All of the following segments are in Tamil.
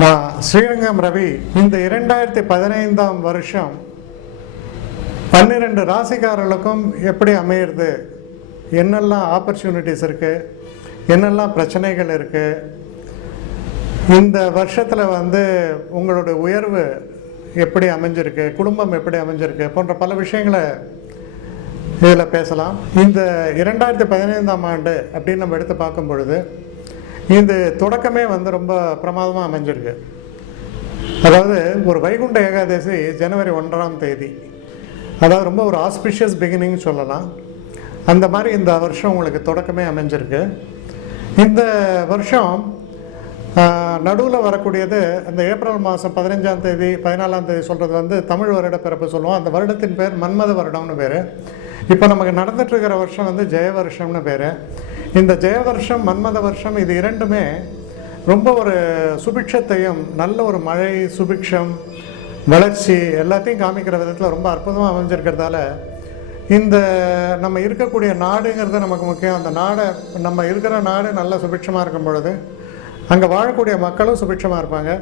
நான் ஸ்ரீரங்கம் ரவி. இந்த 2015ஆம் வருஷம் 12 ராசிக்காரர்களுக்கும் எப்படி அமையிறது, என்னெல்லாம் ஆப்பர்ச்சுனிட்டிஸ் இருக்குது, என்னெல்லாம் பிரச்சனைகள் இருக்குது, இந்த வருஷத்தில் உங்களோட உயர்வு எப்படி அமைஞ்சிருக்கு, குடும்பம் எப்படி அமைஞ்சிருக்கு போன்ற பல விஷயங்களை இதில் பேசலாம். இந்த 2015ஆம் ஆண்டு அப்படின்னு நம்ம எடுத்து பார்க்கும் பொழுது இந்த தொடக்கமே ரொம்ப பிரமாதமாக அமைஞ்சிருக்கு. அதாவது ஒரு வைகுண்ட ஏகாதசி ஜனவரி 1ஆம் தேதி, அதாவது ரொம்ப ஒரு ஆஸ்பிஷியஸ் பிகினிங் சொல்லலாம். அந்த மாதிரி இந்த வருஷம் உங்களுக்கு தொடக்கமே அமைஞ்சிருக்கு. இந்த வருஷம் நடுவில் வரக்கூடியது அந்த ஏப்ரல் மாதம் 15ஆம் தேதி 14ஆம் தேதி சொல்கிறது தமிழ் வருட பிறப்பு சொல்லுவோம். அந்த வருடத்தின் பேர் மன்மத வருடம்னு பேர். இப்போ நமக்கு நடந்துட்டுருக்கிற வருஷம் ஜெய வருஷம்னு பேர். இந்த ஜெய வருஷம் மன்மத வருஷம் இது இரண்டுமே ரொம்ப ஒரு சுபிக்ஷத்தையும் நல்ல ஒரு மழை சுபிக்ஷம் வளர்ச்சி எல்லாத்தையும் காமிக்கிற விதத்தில் ரொம்ப அற்புதமாக அமைஞ்சிருக்கிறதால இந்த நம்ம இருக்கக்கூடிய நாடுங்கிறது நமக்கு முக்கியம். அந்த நாடை நம்ம இருக்கிற நாடு நல்ல சுபிக்ஷமாக இருக்கும் பொழுது அங்கே வாழக்கூடிய மக்களும் சுபிக்ஷமாக இருப்பாங்க.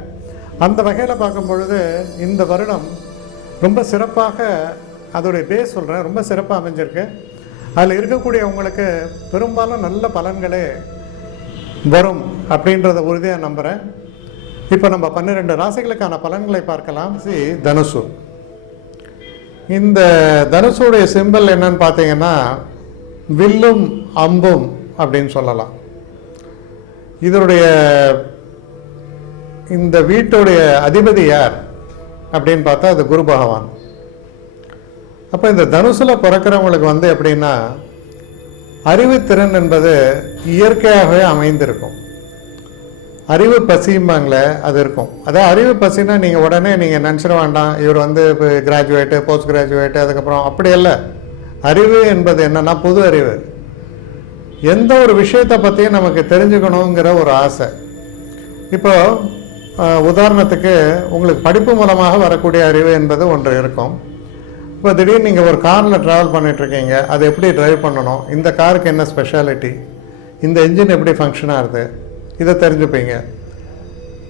அந்த வகையில் பார்க்கும் பொழுது இந்த வருடம் ரொம்ப சிறப்பாக, அதோடைய பேஸ் சொல்கிறேன், ரொம்ப சிறப்பாக அமைஞ்சிருக்கு. அதில் இருக்கக்கூடியவங்களுக்கு பெரும்பாலும் நல்ல பலன்களே வரும் அப்படின்றத உறுதியாக நம்புகிறேன். இப்போ நம்ம 12 ராசிகளுக்கான பலன்களை பார்க்கலாம். தனுசு. இந்த தனுசுடைய சிம்பல் என்னன்னு பார்த்தீங்கன்னா வில்லும் அம்பும் அப்படின்னு சொல்லலாம். இதனுடைய இந்த வீட்டுடைய அதிபதி யார் அப்படின்னு பார்த்தா அது குரு பகவான். அப்போ இந்த தனுசில் பிறக்கிறவங்களுக்கு எப்படின்னா அறிவுத்திறன் என்பது இயற்கையாகவே அமைந்திருக்கும். அறிவு பசிம்பாங்களே அது இருக்கும். அதாவது அறிவு பசின்னா நீங்கள் உடனே நீங்கள் நினச்சிட வேண்டாம் இவர் இப்போ கிராஜுவேட்டு போஸ்ட் கிராஜுவேட்டு அதுக்கப்புறம் அப்படி இல்லை. அறிவு என்பது என்னென்னா புது அறிவு. எந்த ஒரு விஷயத்தை பற்றியும் நமக்கு தெரிஞ்சுக்கணுங்கிற ஒரு ஆசை. இப்போது உதாரணத்துக்கு உங்களுக்கு படிப்பு மூலமாக வரக்கூடிய அறிவு என்பது ஒன்று இருக்கும். இப்போ திடீர்னு நீங்கள் ஒரு காரில் ட்ராவல் பண்ணிகிட்ருக்கீங்க, அது எப்படி ட்ரைவ் பண்ணணும், இந்த காருக்கு என்ன ஸ்பெஷாலிட்டி, இந்த இன்ஜின் எப்படி ஃபங்க்ஷன் ஆகுது, இதை தெரிஞ்சுப்பீங்க.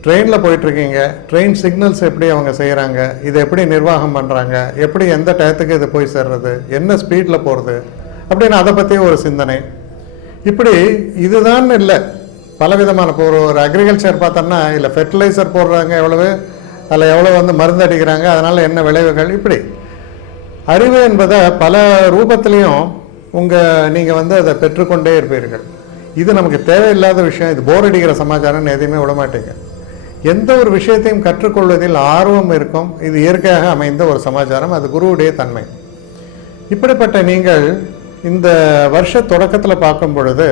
ட்ரெயினில் போயிட்டுருக்கீங்க, ட்ரெயின் சிக்னல்ஸ் எப்படி அவங்க செய்கிறாங்க, இதை எப்படி நிர்வாகம் பண்ணுறாங்க, எப்படி எந்த டயத்துக்கு இது போய் சேர்றது, என்ன ஸ்பீடில் போகிறது அப்படின்னு அதை பற்றி ஒரு சிந்தனை. இப்படி இதுதான் இல்லை, பலவிதமான. இப்போ ஒரு அக்ரிகல்ச்சர் பார்த்தோம்னா இல்லை ஃபெர்டிலைசர் போடுறாங்க எவ்வளவு, அதில் எவ்வளோ மருந்து அடிக்கிறாங்க, அதனால் என்ன விளைவுகள், இப்படி அறிவு என்பதை பல ரூபத்திலையும் நீங்கள் அதை பெற்றுக்கொண்டே இருப்பீர்கள். இது நமக்கு தேவையில்லாத விஷயம், இது போர் அடிக்கிற சமாச்சாரம்னு எதையுமே விட மாட்டீங்க. எந்த ஒரு விஷயத்தையும் கற்றுக்கொள்வதில் ஆர்வம் இருக்கும். இது இயற்கையாக அமைந்த ஒரு சமாச்சாரம், அது குருவுடைய தன்மை. இப்படிப்பட்ட நீங்கள் இந்த வருஷ தொடக்கத்தில் பார்க்கும் பொழுது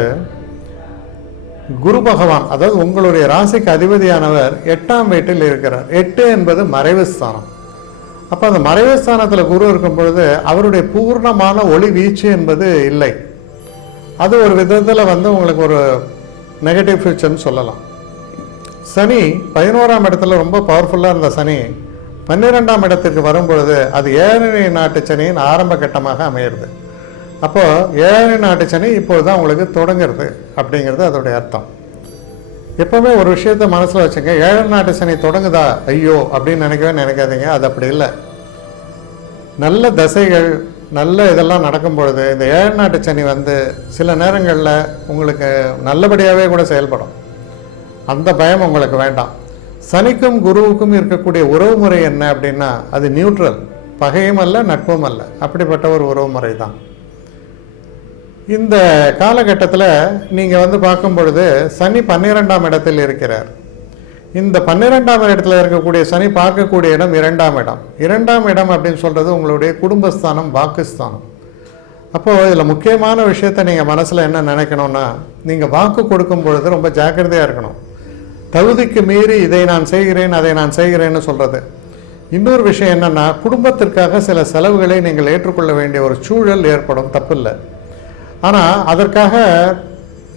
குரு பகவான், அதாவது உங்களுடைய ராசிக்கு அதிபதியானவர் 8ஆம் வீட்டில் இருக்கிறார். 8 என்பது மறைவு ஸ்தானம். அப்போ அந்த மறைவு ஸ்தானத்தில் குரு இருக்கும் பொழுது அவருடைய பூர்ணமான ஒளி வீச்சு என்பது இல்லை. அது ஒரு விதத்தில் உங்களுக்கு ஒரு நெகட்டிவ் ஃபியூச்சர்னு சொல்லலாம். சனி 11ஆம் இடத்துல ரொம்ப பவர்ஃபுல்லாக இருந்த சனி 12ஆம் இடத்துக்கு வரும் பொழுது அது 7 நாட்டு சனியின் ஆரம்ப கட்டமாக அமையிறது. அப்போது 7 நாட்டு சனி இப்போது தான் உங்களுக்கு தொடங்குறது அப்படிங்கிறது அதோடைய அர்த்தம். எப்போவுமே ஒரு விஷயத்தை மனசில் வச்சுங்க, 7 நாட்டு சனி தொடங்குதா ஐயோ அப்படின்னு நினைக்காதீங்க. அது அப்படி இல்லை. நல்ல தசைகள் நல்ல இதெல்லாம் நடக்கும் பொழுது இந்த 7 நாட்டு சனி சில நேரங்களில் உங்களுக்கு நல்லபடியாகவே கூட செயல்படும். அந்த பயம் உங்களுக்கு வேண்டாம். சனிக்கும் குருவுக்கும் இருக்கக்கூடிய உறவு முறை என்ன அப்படின்னா அது நியூட்ரல், பகையும் அல்ல நட்பும் அல்ல, அப்படிப்பட்ட ஒரு உறவு முறை தான். இந்த காலகட்டத்தில் நீங்கள் பார்க்கும் பொழுது சனி 12ஆம் இடத்தில் இருக்கிறார். இந்த 12ஆம் இடத்துல இருக்கக்கூடிய சனி பார்க்கக்கூடிய இடம் 2ஆம் இடம். 2ஆம் இடம் அப்படின்னு சொல்கிறது உங்களுடைய குடும்பஸ்தானம், வாக்குஸ்தானம். அப்போது இதில் முக்கியமான விஷயத்தை நீங்கள் மனசில் என்ன நினைக்கணும்னா, நீங்கள் வாக்கு கொடுக்கும் பொழுது ரொம்ப ஜாக்கிரதையாக இருக்கணும். தகுதிக்கு மீறி இதை நான் செய்கிறேன் அதை நான் செய்கிறேன்னு சொல்கிறது. இன்னொரு விஷயம் என்னென்னா, குடும்பத்திற்காக சில செலவுகளை நீங்கள் ஏற்றுக்கொள்ள வேண்டிய ஒரு சூழல் ஏற்படும், தப்பில்லை. ஆனால் அதற்காக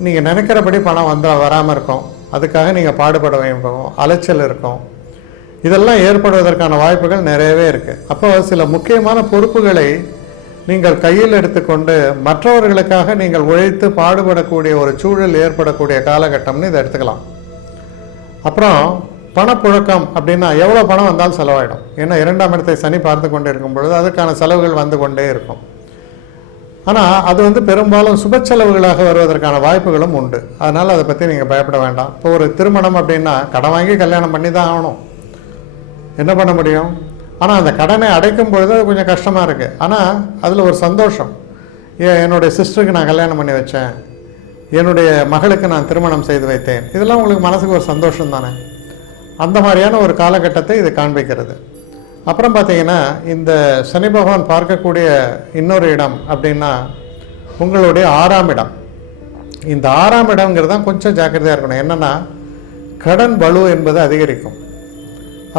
நீங்கள் நினைக்கிறபடி பணம் வராமல் இருக்கும். அதுக்காக நீங்கள் பாடுபட வேண்டும், அலைச்சல் இருக்கும். இதெல்லாம் ஏற்படுவதற்கான வாய்ப்புகள் நிறையவே இருக்குது. அப்போ சில முக்கியமான பொறுப்புகளை நீங்கள் கையில் எடுத்துக்கொண்டு மற்றவர்களுக்காக நீங்கள் உழைத்து பாடுபடக்கூடிய ஒரு சூழல் ஏற்படக்கூடிய காலகட்டம்னு இதை எடுத்துக்கலாம். அப்புறம் பணப்புழக்கம் அப்படின்னா எவ்வளோ பணம் வந்தாலும் செலவாயிடும். ஏன்னா 2ஆம் இடத்தை சனி பார்த்து கொண்டே இருக்கும் பொழுது அதுக்கான செலவுகள் வந்து கொண்டே இருக்கும். ஆனால் அது வந்து பெரும்பாலும் சுப செலவுகளாக வருவதற்கான வாய்ப்புகளும் உண்டு. அதனால் அதை பற்றி நீங்கள் பயப்பட வேண்டாம். இப்போ ஒரு திருமணம் அப்படின்னா கடன் வாங்கி கல்யாணம் பண்ணி தான் ஆகணும், என்ன பண்ண முடியும்? ஆனால் அந்த கடனை அடைக்கும் பொழுது அது கொஞ்சம் கஷ்டமாக இருக்குது. ஆனால் அதில் ஒரு சந்தோஷம், என்னுடைய சிஸ்டருக்கு நான் கல்யாணம் பண்ணி வச்சேன், என்னுடைய மகளுக்கு நான் திருமணம் செய்து வைத்தேன், இதெல்லாம் உங்களுக்கு மனசுக்கு ஒரு சந்தோஷம் தானே. அந்த மாதிரியான ஒரு காலகட்டத்தை இது காண்பிக்கிறது. அப்புறம் பார்த்தீங்கன்னா இந்த சனி பகவான் பார்க்கக்கூடிய இன்னொரு இடம் அப்படின்னா உங்களுடைய 6ஆம் இடம். இந்த 6ஆம் இடம்ங்கிறது தான் கொஞ்சம் ஜாக்கிரதையாக இருக்கணும். என்னென்னா கடன் பளு என்பது அதிகரிக்கும்.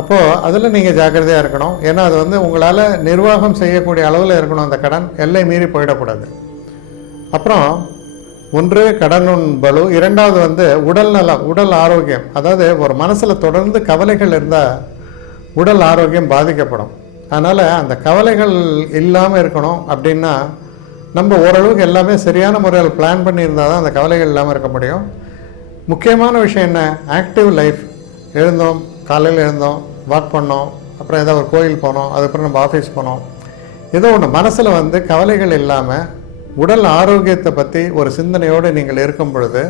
அப்போது அதில் நீங்கள் ஜாக்கிரதையாக இருக்கணும். ஏன்னா அது வந்து உங்களால் நிர்வாகம் செய்யக்கூடிய அளவில் இருக்கணும். அந்த கடன் எல்லை மீறி போயிடக்கூடாது. அப்புறம் ஒன்று கடன் பளு, 2வது வந்து உடல் நலம், உடல் ஆரோக்கியம். அதாவது ஒரு மனசில் தொடர்ந்து கவலைகள் இருந்தால் உடல் ஆரோக்கியம் பாதிக்கப்படும். அதனால் அந்த கவலைகள் இல்லாமல் இருக்கணும். அப்படின்னா நம்ம ஓரளவுக்கு எல்லாமே சரியான முறையில் பிளான் பண்ணியிருந்தால் தான் அந்த கவலைகள் இல்லாமல் இருக்க முடியும். முக்கியமான விஷயம் என்ன? Active life. எழுந்தோம், காலையில் எழுந்தோம், வாக் பண்ணோம், அப்புறம் ஏதோ ஒரு கோயில் போனோம், அதுக்கப்புறம் நம்ம ஆஃபீஸ் போனோம், ஏதோ ஒன்று மனசில் வந்து கவலைகள் இல்லாமல் உடல் ஆரோக்கியத்தை பற்றி ஒரு சிந்தனையோடு நீங்கள் இருக்கும் பொழுது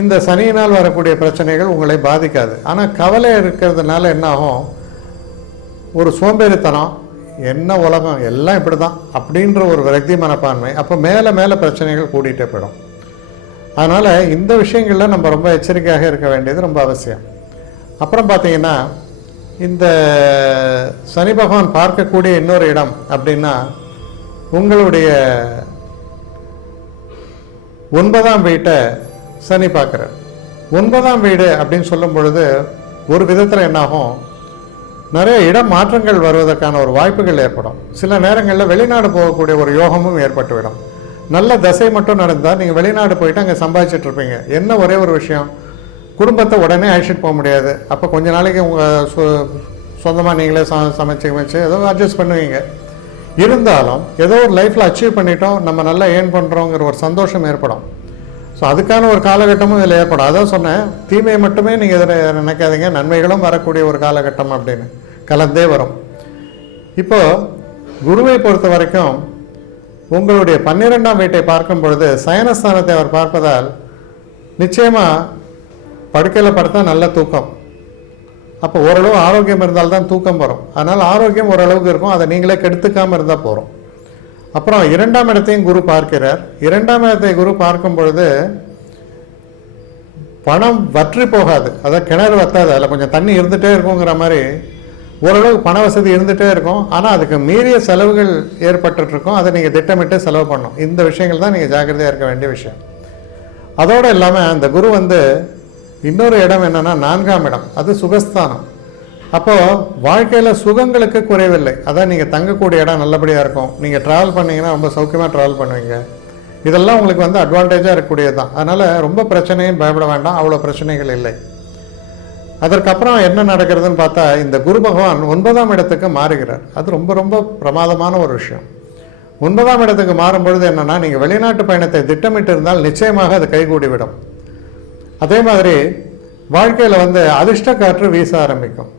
இந்த சனியினால் வரக்கூடிய பிரச்சனைகள் உங்களை பாதிக்காது. ஆனால் கவலை இருக்கிறதுனால என்ன ஆகும்? ஒரு சோம்பேறித்தனம், என்ன உலகம் எல்லாம் இப்படி தான் அப்படின்ற ஒரு விரக்தி மனப்பான்மை, அப்போ மேலே மேலே பிரச்சனைகள் கூட்டிகிட்டே போயிடும். அதனால் இந்த விஷயங்களில் நம்ம ரொம்ப எச்சரிக்கையாக இருக்க வேண்டியது ரொம்ப அவசியம். அப்புறம் பார்த்தீங்கன்னா இந்த சனி பகவான் பார்க்கக்கூடிய இன்னொரு இடம் அப்படின்னா உங்களுடைய 9ஆம் வீட்டை சனி பார்க்குறார். 9ஆம் வீடு அப்படின்னு சொல்லும் பொழுது ஒரு விதத்தில் என்னாகும்? நிறைய இடம் மாற்றங்கள் வருவதற்கான ஒரு வாய்ப்புகள் ஏற்படும். சில நேரங்களில் வெளிநாடு போகக்கூடிய ஒரு யோகமும் ஏற்பட்டுவிடும். நல்ல தசை மட்டும் நடந்தால் நீங்கள் வெளிநாடு போயிட்டு அங்கே சம்பாதிச்சுட்டு இருப்பீங்க. என்ன ஒரே ஒரு விஷயம், குடும்பத்தை உடனே அழைச்சிட்டு போக முடியாது. அப்போ கொஞ்ச நாளைக்கு உங்கள் சொந்தமாக நீங்களே சமைச்சு ஏதோ அட்ஜஸ்ட் பண்ணுவீங்க. இருந்தாலும் ஏதோ ஒரு லைஃப்பில் அச்சீவ் பண்ணிட்டோம், நம்ம நல்லா ஏர்ன் பண்ணுறோங்கிற ஒரு சந்தோஷம் ஏற்படும். ஸோ அதுக்கான ஒரு காலகட்டமும் இதில் ஏற்படும். அதான் சொன்னேன், தீமையை மட்டுமே நீங்கள் இதில் நினைக்காதீங்க, நன்மைகளும் வரக்கூடிய ஒரு காலகட்டம் அப்படின்னு கலந்தே வரும். இப்போது குருவை பொறுத்த வரைக்கும் உங்களுடைய 12ஆம் வீட்டை பார்க்கும் பொழுது சயனஸ்தானத்தை அவர் பார்ப்பதால் நிச்சயமாக படுக்கையில் படுத்தா நல்ல தூக்கம். அப்போ ஓரளவு ஆரோக்கியம் இருந்தால்தான் தூக்கம் வரும். அதனால் ஆரோக்கியம் ஓரளவுக்கு இருக்கும், அதை நீங்களே கெடுத்துக்காமல் இருந்தால் போகிறோம். அப்புறம் 2ஆம் இடத்தையும் குரு பார்க்கிறார். 2ஆம் இடத்தை குரு பார்க்கும் பொழுது பணம் வற்றி போகாது, அதாவது கிணறு வத்தாது, அதில் கொஞ்சம் தண்ணி இருந்துகிட்டே இருக்குங்கிற மாதிரி ஓரளவுக்கு பண வசதி இருந்துகிட்டே இருக்கும். ஆனால் அதுக்கு மீறிய செலவுகள் ஏற்பட்டுருக்கும், அதை நீங்கள் திட்டமிட்டு செலவு பண்ணணும். இந்த விஷயங்கள் தான் நீங்கள் ஜாக்கிரதையாக இருக்க வேண்டிய விஷயம். அதோடு இல்லாமல் அந்த குரு வந்து இன்னொரு இடம் என்னென்னா 4ஆம் இடம், அது சுகஸ்தானம். அப்போது வாழ்க்கையில் சுகங்களுக்கு குறைவில்லை. அதான் நீங்கள் தங்கக்கூடிய இடம் நல்லபடியாக இருக்கும், நீங்கள் ட்ராவல் பண்ணிங்கன்னா ரொம்ப சௌக்கியமாக ட்ராவல் பண்ணுவீங்க. இதெல்லாம் உங்களுக்கு வந்து அட்வான்டேஜாக இருக்கக்கூடியது தான். அதனால் ரொம்ப பிரச்சனையும் பயப்பட வேண்டாம், அவ்வளோ பிரச்சனைகள் இல்லை. அதற்கப்புறம் என்ன நடக்கிறதுன்னு பார்த்தா இந்த குரு பகவான் 9ஆம் இடத்துக்கு மாறுகிறார். அது ரொம்ப ரொம்ப பிரமாதமான ஒரு விஷயம். 9ஆம் இடத்துக்கு மாறும்பொழுது என்னென்னா நீங்கள் வெளிநாட்டு பயணத்தை திட்டமிட்டு இருந்தால் நிச்சயமாக அது கைகூடிவிடும். அதே மாதிரி வாழ்க்கையில் வந்து அதிர்ஷ்ட காற்று வீச ஆரம்பிக்கும்.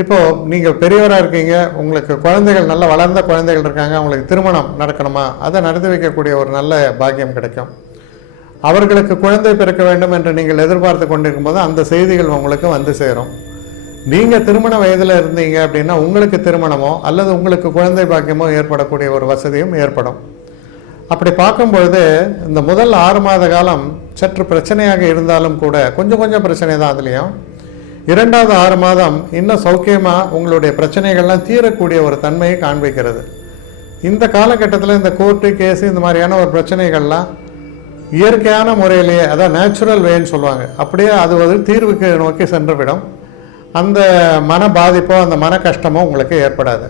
இப்போது நீங்கள் பெரியவராக இருக்கீங்க, உங்களுக்கு குழந்தைகள், நல்ல வளர்ந்த குழந்தைகள் இருக்காங்க, அவங்களுக்கு திருமணம் நடக்கணுமா, அதை நடத்தி வைக்கக்கூடிய ஒரு நல்ல பாக்கியம் கிடைக்கும். அவர்களுக்கு குழந்தை பிறக்க வேண்டும் என்று நீங்கள் எதிர்பார்த்து கொண்டிருக்கும் போது அந்த செய்திகள் உங்களுக்கு வந்து சேரும். நீங்கள் திருமண வயதில் இருந்தீங்க அப்படின்னா உங்களுக்கு திருமணமோ அல்லது உங்களுக்கு குழந்தை பாக்கியமோ ஏற்படக்கூடிய ஒரு வசதியும் ஏற்படும். அப்படி பார்க்கும்பொழுது இந்த முதல் 6 மாத காலம் சற்று பிரச்சனையாக இருந்தாலும் கூட கொஞ்சம் கொஞ்சம் பிரச்சனை தான். அதுலேயும் 2வது 6 மாதம் இன்னும் சௌக்கியமாக உங்களுடைய பிரச்சனைகள்லாம் தீரக்கூடிய ஒரு தன்மையை காண்பிக்கிறது. இந்த காலகட்டத்தில் இந்த கோர்ட்டு கேஸு இந்த மாதிரியான ஒரு பிரச்சனைகள்லாம் இயற்கையான முறையிலேயே, அதான் நேச்சுரல் வேன்னு சொல்லுவாங்க, அப்படியே அது ஒரு தீர்வுக்கு நோக்கி சென்றுவிடும். அந்த மன பாதிப்போ அந்த மன கஷ்டமோ உங்களுக்கு ஏற்படாது.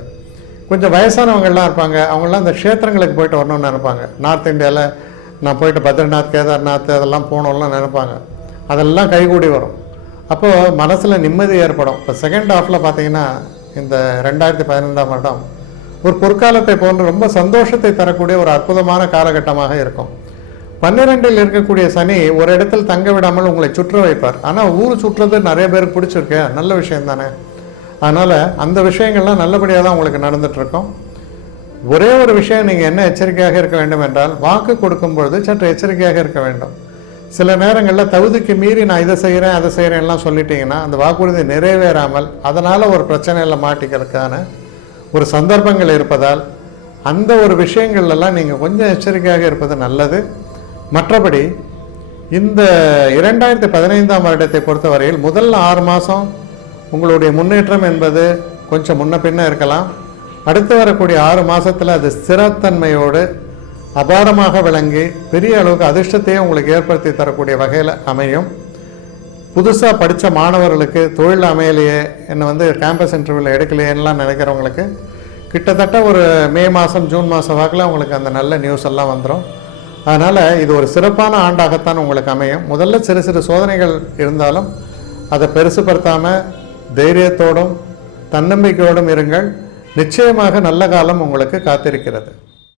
கொஞ்சம் வயசானவங்கள்லாம் இருப்பாங்க, அவங்களாம் இந்த க்ஷேத்திரங்களுக்கு போயிட்டு வரணும்னு நினைப்பாங்க. நார்த் இந்தியாவில் நான் போயிட்டு பத்ரிநாத், கேதார்நாத் அதெல்லாம் போகணும்லாம் நினைப்பாங்க. அதெல்லாம் கைகூடி வரும். அப்போது மனசில் நிம்மதி ஏற்படும். இப்போ செகண்ட் ஹாஃபில் பார்த்தீங்கன்னா இந்த 2015ஆம் வருடம் ஒரு பொற்காலத்தை போன்று ரொம்ப சந்தோஷத்தை தரக்கூடிய ஒரு அற்புதமான காலகட்டமாக இருக்கும். 12ல் இருக்கக்கூடிய சனி ஒரு இடத்தில் தங்க விடாமல் உங்களை சுற்ற வைப்பார். ஆனால் ஊர் சுற்றுறது நிறைய பேருக்கு பிடிச்சிருக்கு, நல்ல விஷயம் தானே. அதனால் அந்த விஷயங்கள்லாம் நல்லபடியாக தான் உங்களுக்கு நடந்துகிட்ருக்கோம். ஒரே ஒரு விஷயம், நீங்கள் என்ன எச்சரிக்கையாக இருக்க வேண்டும் என்றால், வாக்கு கொடுக்கும் பொழுது சற்று எச்சரிக்கையாக இருக்க வேண்டும். சில நேரங்களில் தகுதிக்கு மீறி நான் இதை செய்கிறேன் அதை செய்கிறேன்லாம் சொல்லிட்டீங்கன்னா அந்த வாக்குறுதி நிறைவேறாமல் அதனால் ஒரு பிரச்சனையில் மாட்டிக்கிறதுக்கான ஒரு சந்தர்ப்பங்கள் இருப்பதால் அந்த ஒரு விஷயங்கள்லாம் நீங்கள் கொஞ்சம் எச்சரிக்கையாக இருப்பது நல்லது. மற்றபடி இந்த 2015ஆம் வருடத்தை பொறுத்தவரையில் முதல் 6 மாதம் உங்களுடைய முன்னேற்றம் என்பது கொஞ்சம் முன்ன பின்ன இருக்கலாம். அடுத்து வரக்கூடிய 6 மாதத்தில் அது ஸ்திரத்தன்மையோடு அபாரமாக விளங்கி பெரிய அளவுக்கு அதிர்ஷ்டத்தையே உங்களுக்கு ஏற்படுத்தி தரக்கூடிய வகையில் அமையும். புதுசாக படித்த மாணவர்களுக்கு தொழில் அமையலையே, என்னை கேம்பஸ் இன்டர்வியூவில் எடுக்கலையேன்னெலாம் நினைக்கிறவங்களுக்கு கிட்டத்தட்ட ஒரு மே மாதம் ஜூன் மாதம் வாக்கில் உங்களுக்கு அந்த நல்ல நியூஸ் எல்லாம் வந்துடும். அதனால் இது ஒரு சிறப்பான ஆண்டாகத்தான் உங்களுக்கு அமையும். முதல்ல சிறு சிறு சோதனைகள் இருந்தாலும் அதை பெருசுப்படுத்தாமல் தைரியத்தோடும் தன்னம்பிக்கையோடும் இருங்கள். நிச்சயமாக நல்ல காலம் உங்களுக்கு காத்திருக்கிறது.